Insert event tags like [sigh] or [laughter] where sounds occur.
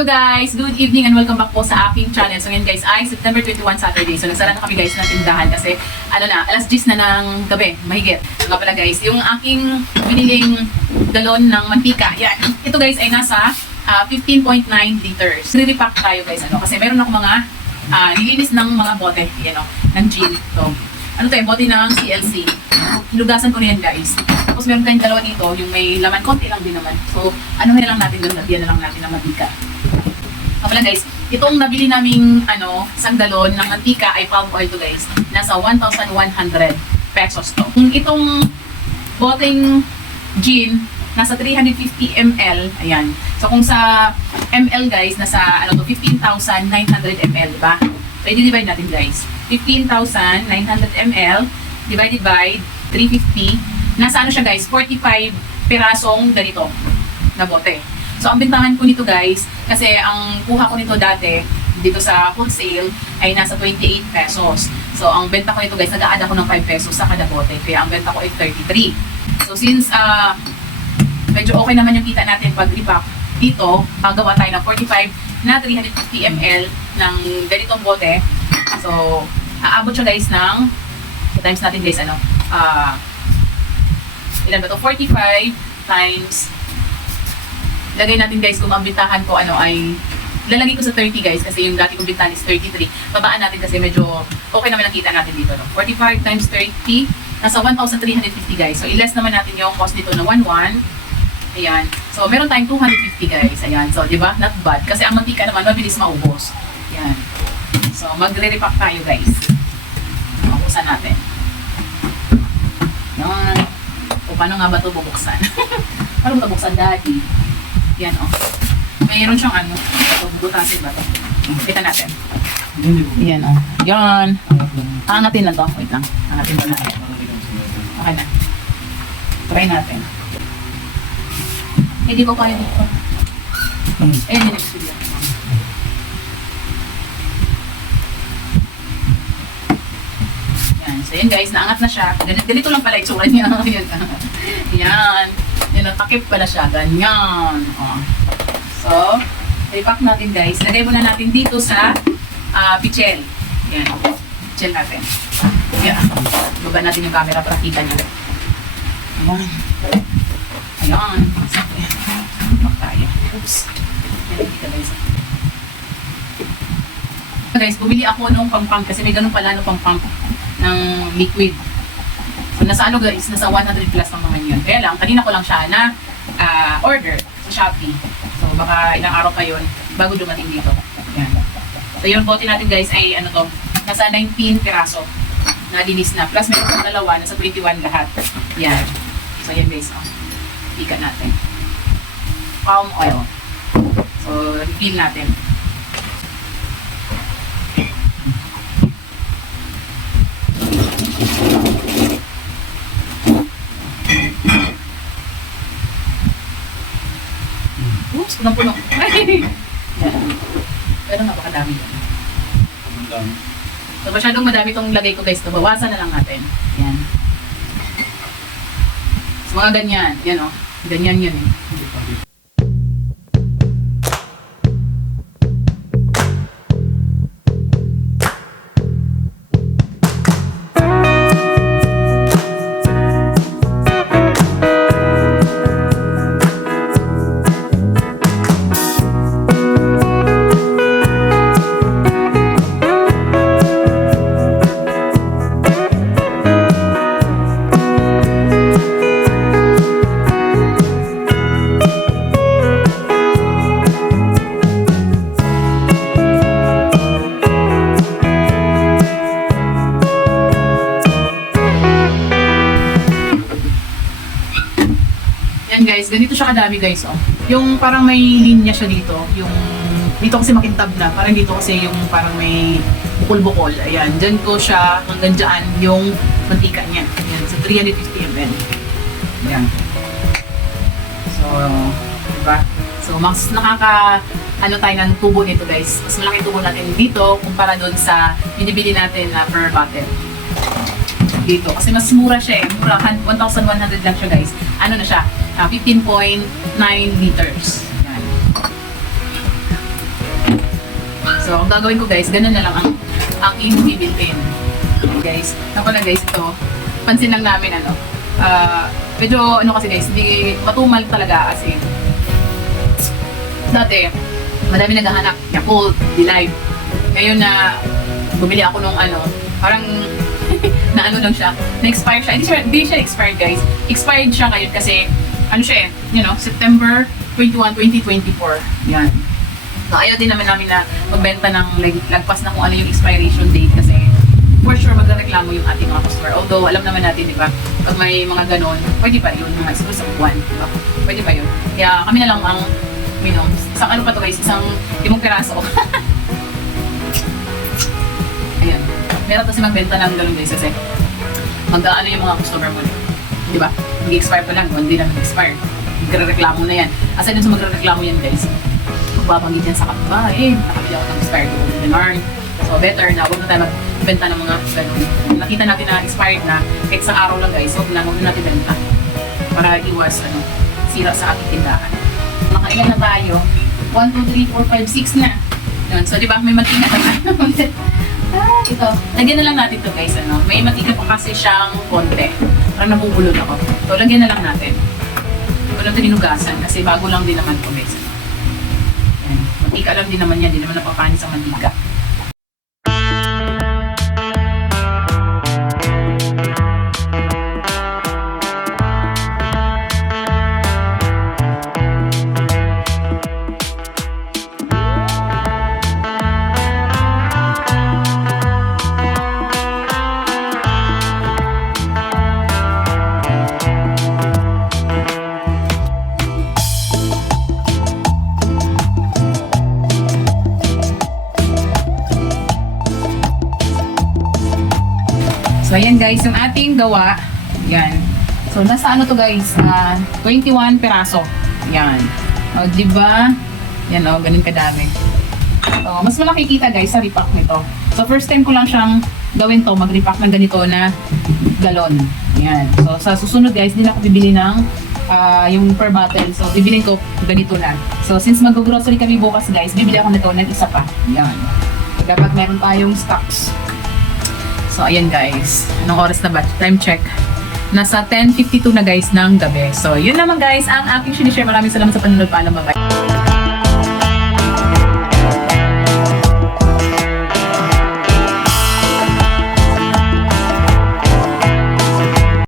Hello guys! Good evening and welcome back po sa aking channel. So ngayon guys ay September 21 Saturday. So nagsara na kami guys ng tindahan kasi ano na, alas 10 na ng gabi, mahigit. So nga pala guys, yung aking biniling galon ng mantika, yan. Ito guys ay nasa ah, 15.9 liters. Re-repack tayo guys ano kasi meron ako mga ah, nilinis ng mga bote, yan o, ng gin. So, ano to yung bote ng CLC. Hinugasan ko na yan guys. Tapos meron tayong dalawa dito, yung may laman, konti lang din naman. So, ano na lang natin doon, lagyan na lang natin ng mantika. Ah, pala guys, itong nabili naming ano, isang galon ng mantika ay palm oil to guys. Nasa 1,100 pesos to. Kung itong boteng gin, nasa 350 ml. Ayan. So kung sa ml guys, nasa ano to, 15,900 ml, di ba? So i-divide natin guys. 15,900 ml divided by 350. Nasa ano siya guys, 45 pirasong ganito na bote. So, ang bintahan ko nito guys, kasi ang kuha ko nito dati, dito sa wholesale, ay nasa 28 pesos. So, ang benta ko nito guys, nag-a-add ako ng 5 pesos sa kada bote. Kaya ang benta ko ay 33. So, since ah medyo okay naman yung kita natin pag repack dito, magawa tayo ng 45 na 350 ml ng ganitong bote. So, aabot siya guys ng, times natin guys, ano, ah, ilan ba to? 45 times lagay natin guys kung ang bintahan ko ano ay lalagay ko sa 30 guys kasi yung dati kong bintahan is 33 babaan natin kasi medyo okay naman ang kita natin dito no? 45 times 30 nasa 1,350 guys. So i-less naman natin yung cost nito na 11 ayan. So meron tayong 250 guys. Ayan. So di ba? Not bad. Kasi ang mantika naman mabilis maubos. Ayan. So magre-repack tayo guys. Mabusan natin. Yan o paano nga ba ito bubuksan? [laughs] Paano ba ito buksan daddy yan o. Mayroon siyang ano. Ito, bubutasin ba ito? Kita natin. Yan o. Yan. Angatin lang to. Wait lang. Angatin lang natin. Okay na. Try natin. Hindi ko kaya dito. Eh, hindi next video. Yan. So, yan guys. Naangat na siya. Ganito lang pala itsura niya. [laughs] yan. Yan. Yan, natakip pala siya. Ganyan. Oh. So, repack natin guys. Lagay muna natin dito sa ah, pichel. Yan. Pichel natin. Yan. Baba natin yung camera para kita niyo. Ayan. Ayan. Tayo. Oops. Yan, kita guys. Guys, bumili ako nung pang-pump kasi may ganun pala nung pang-pump ng liquid. So, nasa ano guys, nasa 100 plus lang naman yun. Kaya lang, kanina ko lang siya na ah, order sa Shopee. So, baka ilang araw pa yun bago dumating dito. Yan. So, yung bote natin guys ay ano to, nasa 19 piraso na linis na. Plus, meron pang dalawa, nasa 21 lahat. Yan. So, yan guys. Oh. Ika natin. Palm oil. So, refill natin. Oops, punong-puno. Ay! Yan. Pero napakadami yan. So, masyadong madami itong lagay ko guys. Bawasan na lang natin. Yan. So, mga ganyan. Yan o. Oh. Ganyan yun eh. Guys, ganito siya kadami guys oh. Yung parang may linya siya dito, yung dito kasi makintab na, parang dito kasi yung parang may bukol-bukol. Ayan, dyan ko siya hanggang dyan yung mantika niya. Ayan, sa 350 ml. Ayan. So, diba? So, mas nakaka ano tayo ng tubo nito guys. Mas malaki tubo natin dito kumpara doon sa binibili natin na per bottle dito. Kasi mas mura siya eh. Mura, 1,100 lang siya guys. Ano na siya? Ah, 15.9 liters. Yan. So, ang gagawin ko guys, ganun na lang ang aking bibilhin. Guys, na guys, ito, pansin lang namin ano, ah, medyo ano kasi guys, hindi matumal talaga kasi dati, madami naghahanap, Yakult, Delive. Ngayon na bumili ako nung ano, parang [laughs] na ano lang siya, na-expire siya. Hindi siya, siya expired guys. Expired siya ngayon kasi, ano siya eh, you know, September 21, 2024. Yan. So, ayaw din naman namin na magbenta ng lag- lagpas na kung ano yung expiration date kasi for sure magreklamo yung ating mga customer. Although, alam naman natin, di ba, pag may mga ganon, pwede pa yun, mga siguro sa buwan, di ba? Pwede pa yun. Kaya kami na lang ang, you know, isang ano pa to guys, isang limang piraso. [laughs] Ayan. Meron kasi magbenta ng ganun guys kasi mag-ano yung mga customer mo. Di ba? Mag-expire pa lang, hindi na mag-expire. Magre-reklamo na yan. Asa dun sa magre-reklamo yan guys, magbabanggit yan sa kapitbahay, nakabili ako ng expired gold dinar. So better na, huwag na tayo magbenta ng mga ganun. Nakita natin na expired na, kahit sa araw lang guys, huwag na, huwag na natin benta. Para iwas, ano, sira sa ating tindahan. Nakailan na tayo? 1, 2, 3, 4, 5, 6 na. Yun. So, di ba, may mantika pa tayo. [laughs] ah, ito. Lagyan na lang natin to guys, ano. May mantika pa kasi siyang konti. Parang nabubulol ako. So, lagyan na lang natin. Hindi ko lang ito kasi bago lang din naman to guys. Mantika lang din naman yan. Hindi naman napapanis sa mantika. So, ayan guys, yung ating gawa. Yan. So, nasa ano to guys? Ah, 21 peraso. Yan. O, di ba? Yan o, ganun kadami. So, mas malaki kita guys sa repack nito. So, first time ko lang siyang gawin to, mag-repack ng ganito na galon. Yan. So, sa susunod guys, din ako bibili ng ah, yung per bottle. So, bibilin ko ganito na. So, since mag-grocery kami bukas guys, bibili ako nito ng isa pa. Yan. Dapat meron tayong stocks. So, ayan guys. Anong oras na ba? Time check. Nasa 10.52 na guys ng gabi. So, yun naman guys ang aking sinishare. Maraming salamat sa panonood. Paalam. Bye-bye.